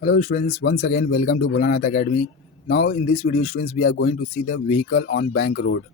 Hello students, once again welcome to Bholanath Academy. Now in this video students we are going to see the vehicle on bank road.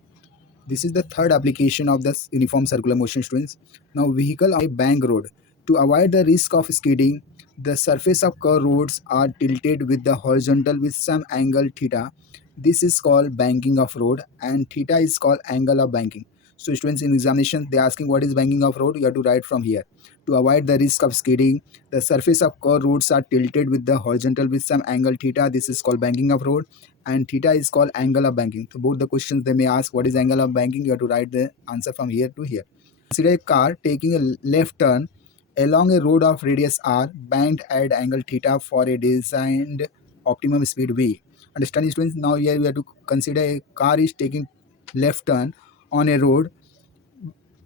This is the third application of this uniform circular motion students. Now vehicle on a bank road. To avoid the risk of skidding, the surface of curved roads are tilted with the horizontal with some angle theta. This is called banking of road and theta is called angle of banking. So students in examination they are asking what is banking of road, you have to write from here. To avoid the risk of skidding, the surface of curved roads are tilted with the horizontal with some angle theta. This is called banking of road and theta is called angle of banking. So both the questions they may ask what is angle of banking, you have to write the answer from here to here. Consider a car taking a left turn along a road of radius r banked at angle theta for a designed optimum speed v. Understand students? Now here we have to consider a car is taking left turn on a road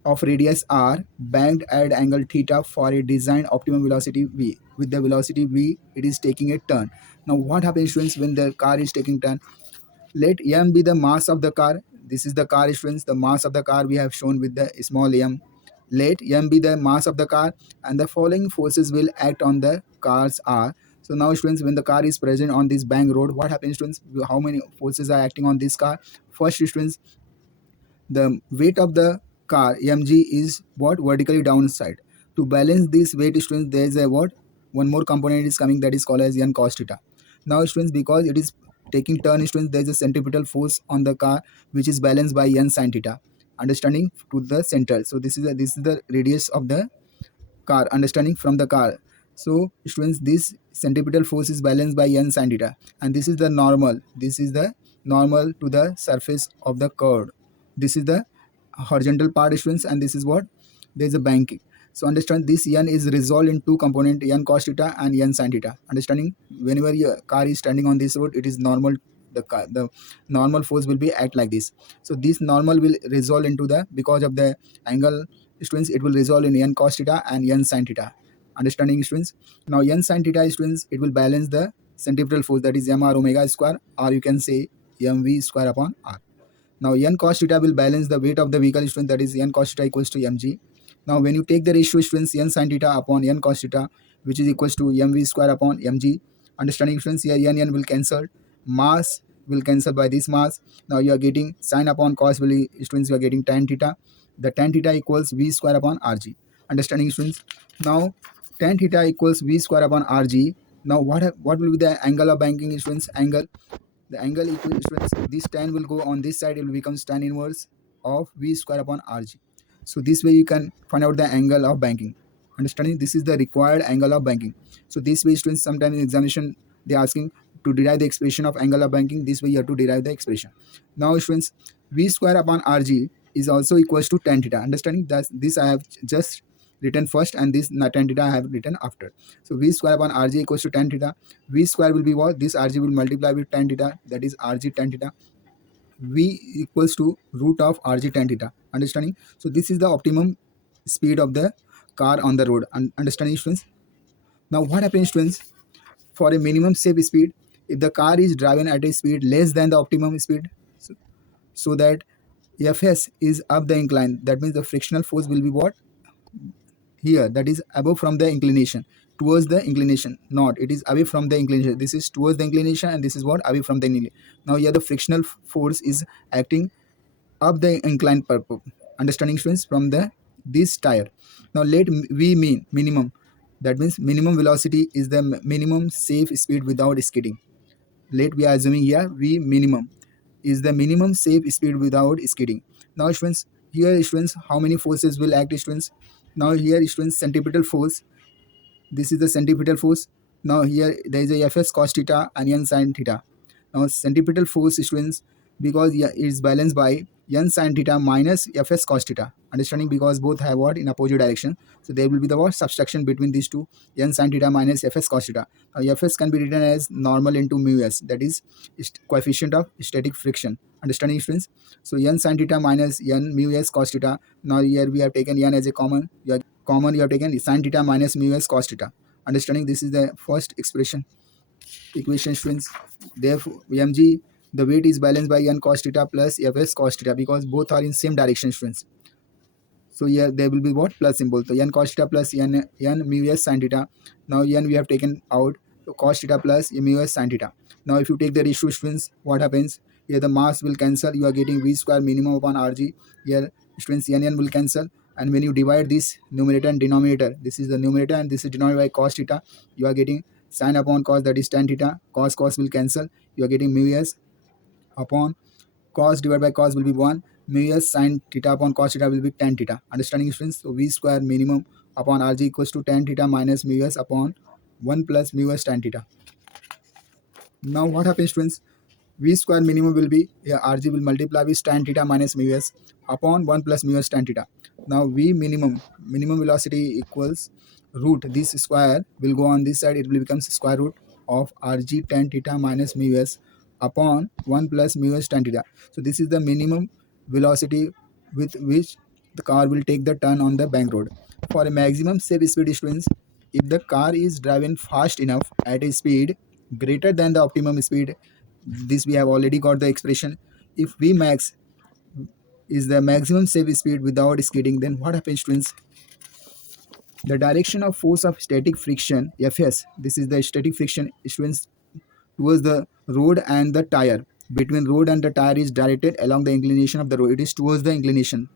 of radius r banked at angle theta for a designed optimum velocity v. With the velocity v, it is taking a turn. Now what happens students when the car is taking turn? Let m be the mass of the car. This is the car students. The mass of the car we have shown with the small m. Let m be the mass of the car and the following forces will act on the car's r. So now students, when the car is present on this bank road, what happens students? How many forces are acting on this car? First students, the weight of the car mg is what? Vertically downside. To balance this weight students, there is a what? One more component is coming, that is called as n cos theta. Now students, because it is taking turn students, there is a centripetal force on the car which is balanced by n sin theta, understanding to the center. So this is the radius of the car, understanding from the car. So students, this centripetal force is balanced by n sin theta and this is the normal. This is the normal to the surface of the curve. This is the horizontal part students and this is what? There is a banking. So understand this n is resolved in two component, n cos theta and n sin theta. Understanding whenever your car is standing on this road, it is normal. The normal force will be act like this. So this normal will resolve into the, because of the angle students, it will resolve in n cos theta and n sin theta. Understanding students? Now n sin theta students, it will balance the centripetal force, that is mr omega square, or you can say mv square upon r. Now n cos theta will balance the weight of the vehicle students, that is n cos theta equals to mg. Now when you take the ratio students, n sin theta upon n cos theta, which is equals to mv square upon mg. Understanding students? Here n will cancel, mass will cancel by this mass. Now you are getting sin upon cos will, students, you are getting tan theta. The tan theta equals v square upon rg. Understanding students? Now tan theta equals v square upon rg. Now what will be the angle of banking students? The angle equal students, this tan will go on this side, it will become tan inverse of v square upon rg. So this way you can find out the angle of banking. Understanding? This is the required angle of banking. So this way students, sometimes in examination they are asking to derive the expression of angle of banking. This way you have to derive the expression. Now students, v square upon rg is also equals to tan theta. Understanding? That this I have just written first and this tan theta I have written after. So v square upon rg equals to tan theta. V square will be what? This rg will multiply with tan theta, that is rg tan theta. V equals to root of rg tan theta. Understanding? So this is the optimum speed of the car on the road. Understanding students? Now what happens students? For a minimum safe speed, if the car is driven at a speed less than the optimum speed, so that fs is up the incline, that means the frictional force will be what? Here, that is above from the inclination, towards the inclination, not it is away from the inclination. This is towards the inclination and this is what? Away from the inclination. Now here the frictional force is acting up the inclined purpose. Understanding students? From the this tire. Now let v mean minimum, that means minimum velocity is the minimum safe speed without skidding. Let we are assuming here v minimum is the minimum safe speed without skidding. Now students, here students, how many forces will act students? Now here students, centripetal force, this is the centripetal force. Now here there is a fs cos theta and n sin theta. Now centripetal force students, because it is balanced by n sin theta minus fs cos theta. Understanding? Because both have what? In opposite direction. So there will be the what? Subtraction between these two, n sin theta minus fs cos theta. Now fs can be written as normal into mu s, that is coefficient of static friction. Understanding students? So n sin theta minus n mu s cos theta. Now here we have taken n as a common. You have taken sin theta minus mu s cos theta. Understanding? This is the first equation students. Therefore mg, the weight is balanced by n cos theta plus fs cos theta, because both are in same direction students. So here there will be what? Plus symbol. So n cos theta plus n mu s sin theta. Now n we have taken out. cos theta plus mu s sin theta. Now if you take the ratio students, what happens? Here the mass will cancel, you are getting v square minimum upon rg. Here students n will cancel, and when you divide this numerator and denominator, this is the numerator and this is denominated by cos theta, you are getting sin upon cos, that is tan theta. Cos will cancel, you are getting mu s upon cos divided by cos will be 1, mu s sin theta upon cos theta will be tan theta. Understanding students? So v square minimum upon rg equals to tan theta minus mu s upon 1 plus mu s tan theta. Now what happens students? V square minimum will be, here rg will multiply with tan theta minus mu s upon 1 plus mu s tan theta. Now v minimum velocity equals root, this square will go on this side, it will become square root of rg tan theta minus mu s upon 1 plus mu s tan theta. So this is the minimum velocity with which the car will take the turn on the bank road. For a maximum safe speed students, if the car is driven fast enough at a speed greater than the optimum speed, this we have already got the expression. If V max is the maximum safe speed without skidding, then what happens students? The direction of force of static friction, Fs, this is the static friction students, towards the road and the tire, between road and the tire is directed along the inclination of the road. It is towards the inclination,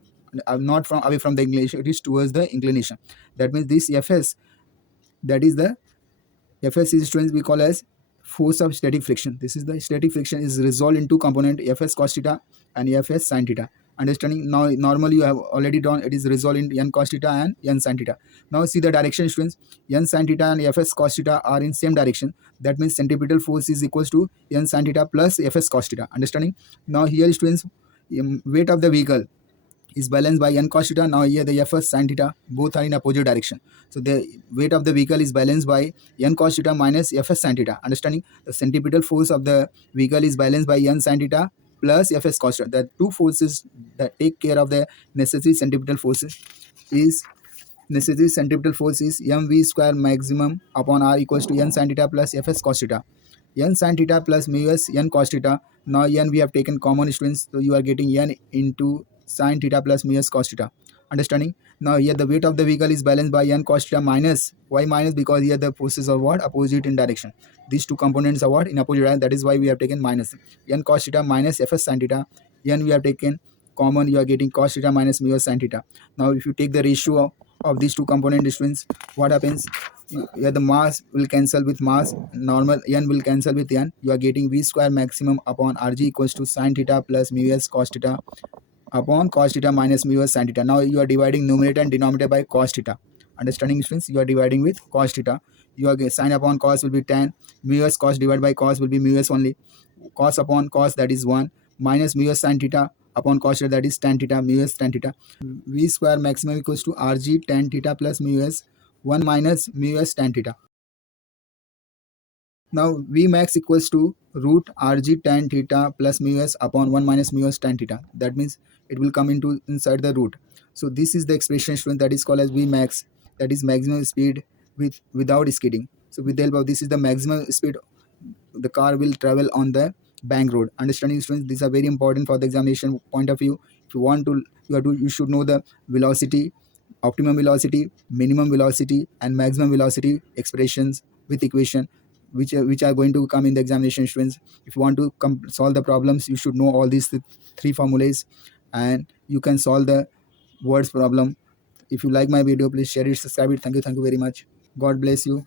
not from away from the inclination, it is towards the inclination. That means this Fs, that is the Fs is students we call as force of static friction. This is the static friction is resolved into component Fs cos theta and Fs sin theta. Understanding? Now normally you have already done, it is resolved in n cos theta and n sin theta. Now see the direction students, n sin theta and Fs cos theta are in same direction. That means centripetal force is equals to n sin theta plus Fs cos theta. Understanding? Now here students, weight of the vehicle is balanced by n cos theta. Now here the Fs sin theta both are in opposite direction. So the weight of the vehicle is balanced by n cos theta minus Fs sin theta. Understanding? The centripetal force of the vehicle is balanced by n sin theta plus Fs cos theta. The two forces that take care of the necessary centripetal forces is mv square maximum upon r equals to n sin theta plus Fs cos theta. N sin theta plus mu s n cos theta. Now n we have taken common students, so you are getting n into sin theta plus mu s cos theta. Understanding? Now here the weight of the vehicle is balanced by n cos theta minus. Why minus? Because here the forces are what? Opposite in direction. These two components are what? In opposite direction. That is why we have taken minus. N cos theta minus Fs sin theta. N we have taken common, you are getting cos theta minus mu s sin theta. Now if you take the ratio of these two component difference, what happens? Here the mass will cancel with mass, normal n will cancel with n, you are getting v square maximum upon rg equals to sin theta plus mu s cos theta upon cos theta minus mu s sin theta. Now you are dividing numerator and denominator by cos theta. Understanding students? You are dividing with cos theta, you are sin upon cos will be tan, mu s cos divided by cos will be mu s only, cos upon cos that is 1 minus mu s sin theta upon cos theta that is tan theta mu s tan theta. V square maximum equals to rg tan theta plus mu s 1 minus mu s tan theta. Now V max equals to root rg tan theta plus mu s upon 1 minus mu s tan theta. That means it will come into inside the root. So this is the expression student that is called as V max, that is maximum speed without skidding. So with the help of this is the maximum speed the car will travel on the bank road. Understanding students, these are very important for the examination point of view. If you want to, you should know the velocity, optimum velocity, minimum velocity and maximum velocity expressions with equation which are going to come in the examination students. If you want to solve the problems, you should know all these three formulas and you can solve the words problem. If you like my video, please share it, subscribe it. Thank you very much. God bless you.